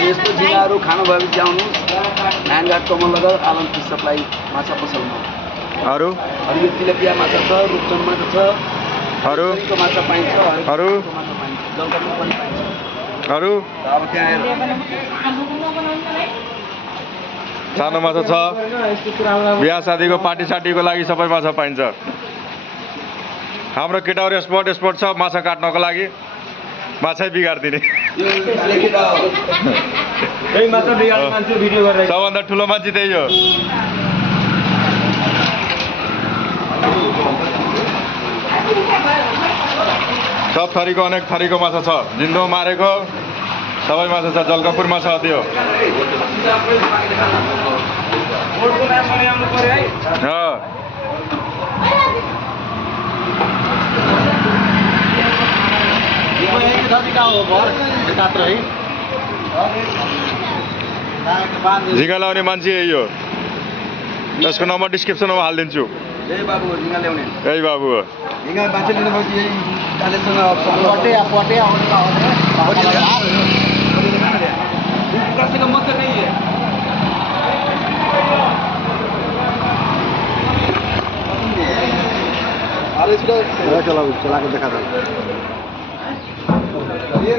यस्तो जिल्लाहरू खानु भएपछि आउनुहोस् नानघाट कमलनगर आलम फिस सप्लाई माछा पसलमा। अरू यो तिलपिया माछा छ, रूपचन्द माछा छ, अरू माछा पाइन्छ, अरू माछा पाइन्छ, जलकत्तु पनि पाइन्छ। अरू अब त्यहाँ आएर सानो माछा छ, बिहा शादीको पार्टी साटीको लागि सबै माछा पाइन्छ। हाम्रो केटाहरू स्पट छ माछा काट्नको लागि, माछै बिगारिदिने। सबभन्दा ठुलो मान्छे त्यही हो। सब थरीको अनेक थरीको माछा छ, जिन्दो मारेको सबै माछा छ। जलकपुर माछा त्यो झिँगा लाउने मान्छे यही हो। यसको नम्बर डिस्क्रिप्सनमा हालिदिन्छु। यही बाबु हो झिँगा ल्याउने। यही बाबु हो। झिँगा माछा लिनुपर्छ यही कालेसँग मत नहीं है। चला के देखा था। ये